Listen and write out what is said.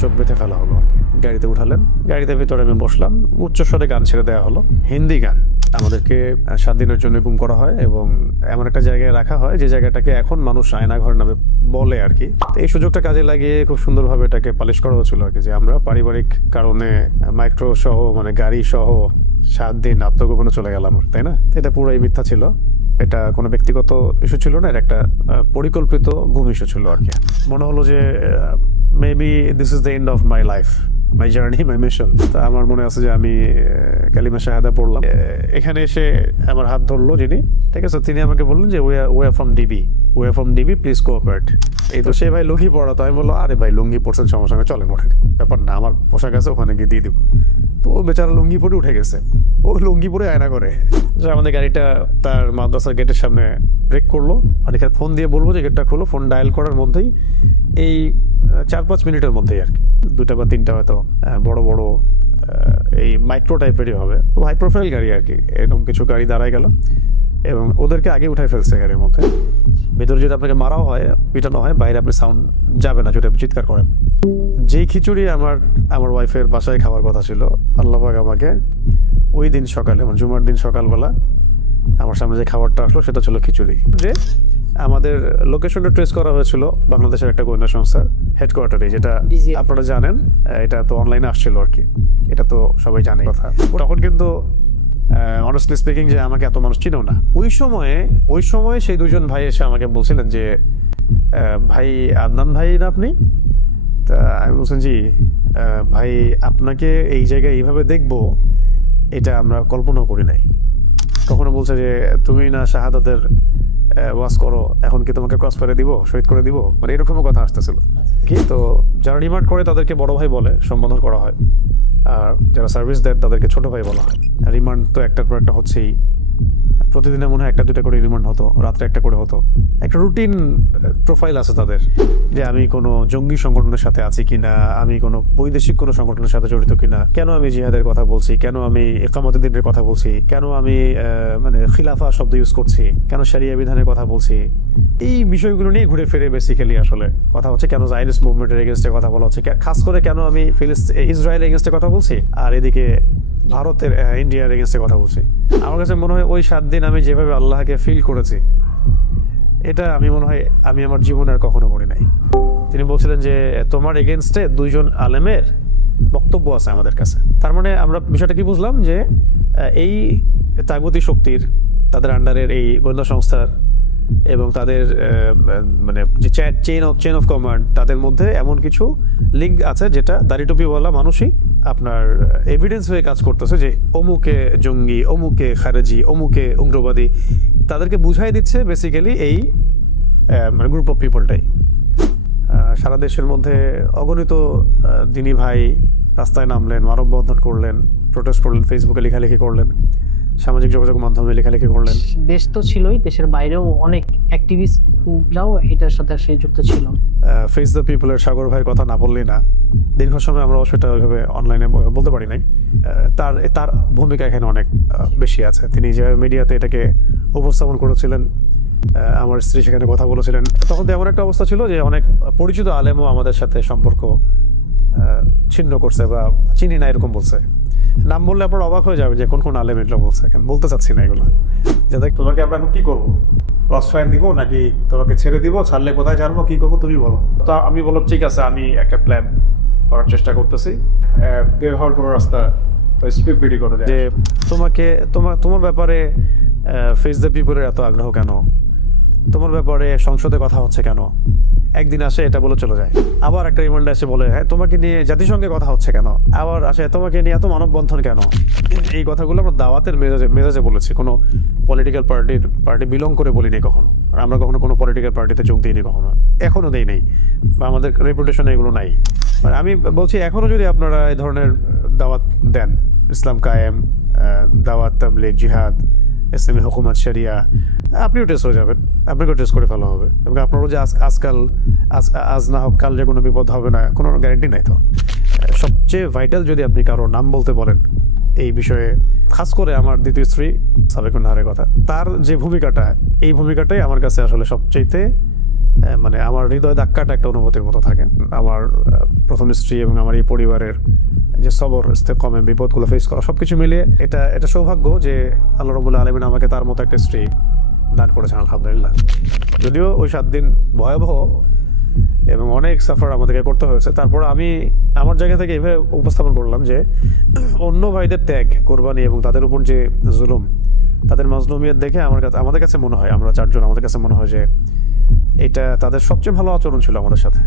চোখ বেঁধে ফেলা হলো আর কি। গাড়িতে উঠালেন, গাড়িতে ভিতরে আমি বসলাম, উচ্চস্বরে গান ছেড়ে দেওয়া হলো, হিন্দি গান। আমাদেরকে 7 দিনের জন্য গুম করা হয় এবং এমন একটা জায়গায় রাখা হয় যে জায়গাটাকে এখন মানুষ আয়নাঘর নামে বলে আর কি। এই সুযোগটা কাজে লাগিয়ে খুব সুন্দরভাবে এটাকে পালিশ করা হচ্ছিল আর কি, যে আমরা পারিবারিক কারণে মাইক্রো সহ মানে গাড়ি সহ 7 দিন আত্মগোপনে চলে গেলাম, তাই না? এটা পুরোই মিথ্যা ছিল, এটা কোনো ব্যক্তিগত ইস্যু ছিল না, এটা একটা পরিকল্পিত গুম ইস্যু ছিল আর কি। মনে হলো যে maybe this is the end of my life, my journey, my mission. তা আমার মনে আছে যে আমি কালিমা শাহাদা পড়লাম। এখানে এসে আমার হাত ধরলো যিনি, ঠিক আছে, তিনি আমাকে বললেন যে we are from DB, please cooperate. এই তো সে ভাই লুঙ্গি পড়া, তো আমি বললো আরে ভাই লুঙ্গি পড়ছেন সমস্যা নেই, চলেন ওঠেন, ব্যাপার না, আমার পোশাক আছে ওখানে গিয়ে দিয়ে দিব। তো ও বেচারা লুঙ্গি পরে উঠে গেছে, ও লুঙ্গি পরে আয়না করে যে আমাদের গাড়িটা তার মাদ্রাসার গেটের সামনে ব্রেক করলো, আর এখানে ফোন দিয়ে বলবো যে গেটটা খোলো। ফোন ডায়াল করার মধ্যেই এই 4-5 মিনিটের মধ্যেই আর কি 2টা বা 3টা হয়তো বড় বড় এই মাইক্রো টাইপেরই হবে, হাই প্রোফাইল গাড়ি আর কি, এরকম কিছু গাড়ি দাঁড়ায় গেল এবং ওদেরকে আগে উঠাই ফেলছে গাড়ির মধ্যে। ভেতরে যদি আপনাকে মারাও হয়, পিটানো হয়, বাইরে আপনি সাউন্ড যাবে না যদি আপনি চিৎকার করেন। যেই খিচুড়ি আমার ওয়াইফের বাসায় খাওয়ার কথা ছিল, আল্লাহ পাক আমাকে ওই দিন সকালে মানে জুমার দিন সকালবেলা আমার সামনে যে খাবারটা আসলো সেটা ছিল খিচুড়ি। যে আমাদের লোকেশনটা ট্রেস করা হয়েছিল বাংলাদেশের একটা গোয়েন্দা সংস্থার হেডকোয়ার্টারে, যেটা আপনারা জানেন, এটা তো অনলাইনে আসছিল আর কি, এটা তো সবাই জানে কথা। তখন কিন্তু অনেস্টলি স্পিকিং যে আমাকে এত মানুষ চিনেও না। ওই সময়ে সেই 2জন ভাই এসে আমাকে বলছিলেন যে ভাই আদনান ভাই না আপনি? তা আমি বলছেন জি ভাই, আপনাকে এই জায়গায় এইভাবে দেখবো এটা আমরা কল্পনাও করি নাই। কখনো বলছে যে তুমি না শাহাদাতের ওয়াজ করো, এখন কি তোমাকে ক্রস ফায়ারে দিব, শহীদ করে দিব, মানে এরকমও কথা আসতেছিল কি। তো যারা রিমান্ড করে তাদেরকে বড় ভাই বলে সম্বোধন করা হয়, আর যারা সার্ভিস দেয় তাদেরকে ছোট ভাই বলা হয়। রিমান্ড তো একটার পর একটা হচ্ছেই, প্রতিদিনে মনে হয় 1-2টা করে রিমান্ড হতো, রাত্রে 1টা করে হতো। একটা রুটিন প্রোফাইল আছে তাদের, যে আমি কোনো জঙ্গি সংগঠনের সাথে আছি কিনা, আমি কোনো বৈদেশিক কোনো সংগঠনের সাথে জড়িত কিনা, কেন আমি জিহাদের কথা বলছি, কেন আমি ইকামতের দিনের কথা বলছি, কেন আমি মানে খিলাফা শব্দ ইউজ করছি, কেন শরিয়া বিধানের কথা বলছি, এই বিষয়গুলো নিয়ে ঘুরে ফিরে বেসিক্যালি আসলে কথা হচ্ছে। কেন জায়নিস মুভমেন্টের এগেনস্টে কথা বলা হচ্ছে, খাস করে কেন আমি ইসরায়েলের এগেনস্টে কথা বলছি, আর এদিকে ভারতের ইন্ডিয়ার এগেনস্টে কথা বলছি। আমার কাছে মনে হয় ওই 7 দিন আমি যেভাবে আল্লাহকে ফিল করেছি, এটা আমি মনে হয় আমি আমার জীবনে আর কখনো করি নাই। তিনি বলছিলেন যে তোমার এগেনস্টে 2জন আলেমের বক্তব্য আছে আমাদের কাছে। তার মানে আমরা বিষয়টা কি বুঝলাম, যে এই তাগুতি শক্তির, তাদের আন্ডারের এই গোয়েন্দা সংস্থার এবং তাদের মানে যে চেইন অফ কমান্ড, তাদের মধ্যে এমন কিছু লিঙ্ক আছে যেটা দাড়ি টুপিওয়ালা মানুষই আপনার এভিডেন্স হয়ে কাজ করতেছে, যে অমুকে জঙ্গি, অমুকে খারেজি, অমুকে উগ্রবাদী, তাদেরকে বুঝাই দিচ্ছে বেসিক্যালি এই মানে গ্রুপ অফ পিপলটাই। সারা দেশের মধ্যে অগণিত দিনী ভাই রাস্তায় নামলেন, মানববন্ধন করলেন, প্রোটেস্ট করলেন, ফেসবুকে লেখালেখি করলেন, সামাজিক যোগাযোগ মাধ্যমে লেখালেখি করলেন। দেশ তো ছিলই, দেশের বাইরেও অনেক অ্যাক্টিভিস্টরাও এটার সাথে যুক্ত ছিল। ফেস দ্য পিপলের সাগর ভাইয়ের কথা না বললেই না। দীর্ঘ সময় আমরা সেটা ওইভাবে অনলাইনে বলতে পারি নাই। তার ভূমিকা এখানে অনেক বেশি আছে। তিনি যেভাবে মিডিয়াতে এটাকে উপস্থাপন করেছিলেন, আমার স্ত্রী সেখানে কথা বলেছিলেন, তখন তো এমন একটা অবস্থা ছিল যে অনেক পরিচিত আলেমও আমাদের সাথে সম্পর্ক ছিন্ন করছে বা চিনি না এরকম বলছে। নাম বললে আপনার অবাক হয়ে যাবে যে কোন আলেম এগুলো বলছে, কেন বলতে চাচ্ছি না এগুলো। যাতে তোমাকে আমরা এখন কি করবো, ক্রস ফায়ার দিব নাকি তোমাকে ছেড়ে দিব, ছাড়লে কোথায় জানবো, কি করবো তুমি বলো। তো আমি বললাম ঠিক আছে, আমি একটা প্ল্যান করার চেষ্টা করতেছি, বের হওয়ার কোনো রাস্তা স্পিড বিডি করে যে তোমার ব্যাপারে ফেস দ্য পিপলের এত আগ্রহ কেন, তোমার ব্যাপারে সংসদে কথা হচ্ছে কেন, একদিন আসে এটা বলে চলে যায়, আবার একটা রিমান্ডে এসে বলে হ্যাঁ তোমাকে নিয়ে জাতিসংঘে কথা হচ্ছে কেন, আবার আসে তোমাকে নিয়ে এত মানববন্ধন কেন। এই কথাগুলো আমরা দাওয়াতের মেজাজে বলেছি, কোনো পলিটিক্যাল পার্টি বিলং করে বলিনি কখনো, আর আমরা কখনো কোনো পলিটিক্যাল পার্টিতে যোগ দিইনি কখনো, এখনো দেই নেই, বা আমাদের রেপুটেশনে এগুলো নাই। মানে আমি বলছি এখনো যদি আপনারা এই ধরনের দাওয়াত দেন, ইসলাম কায়েম, দাওয়াত তাবলীগ, জিহাদ, ইসলামী হুকুমত, শরিয়া, আপনিও টেস্ট হয়ে যাবেন, আপনাকেও টেস্ট করে ফেলা হবে, এবং আপনারও যে আজ না হোক কাল যে কোনো বিপদ হবে না কোনো গ্যারেন্টি নাই। তো সবচেয়ে ভাইটাল যদি আপনি কারো নাম বলতে বলেন এই বিষয়ে, খাস করে আমার দ্বিতীয় স্ত্রী সাবেকুন নাহারের কথা, তার যে ভূমিকাটা, এই ভূমিকাটাই আমার কাছে আসলে সবচেয়েতে মানে আমার হৃদয় ধাক্কাটা একটা অনুভূতির মতো থাকে। আমার প্রথম প্রথম স্ত্রী এবং আমার এই পরিবারের যে সবর কমে বিপদগুলো ফেস করা সবকিছু মিলিয়ে এটা সৌভাগ্য যে আল্লাহ রাব্বুল আলামিন আমাকে তার মতো একটা স্ত্রী দান করেছেন আলহামদুলিল্লাহ। যদিও ওই 7 দিন ভয়াবহ এবং অনেক সাফার আমাদেরকে করতে হয়েছে, তারপর আমি আমার জায়গা থেকে এভাবে উপস্থাপন করলাম যে অন্য ভাইদের ত্যাগ, কোরবানি এবং তাদের উপর যে জুলুম, তাদের মাজলুমিয়ত দেখে আমাদের কাছে মনে হয়, আমরা 4 জন আমাদের কাছে মনে হয় যে এটা তাদের সবচেয়ে ভালো আচরণ ছিল আমাদের সাথে।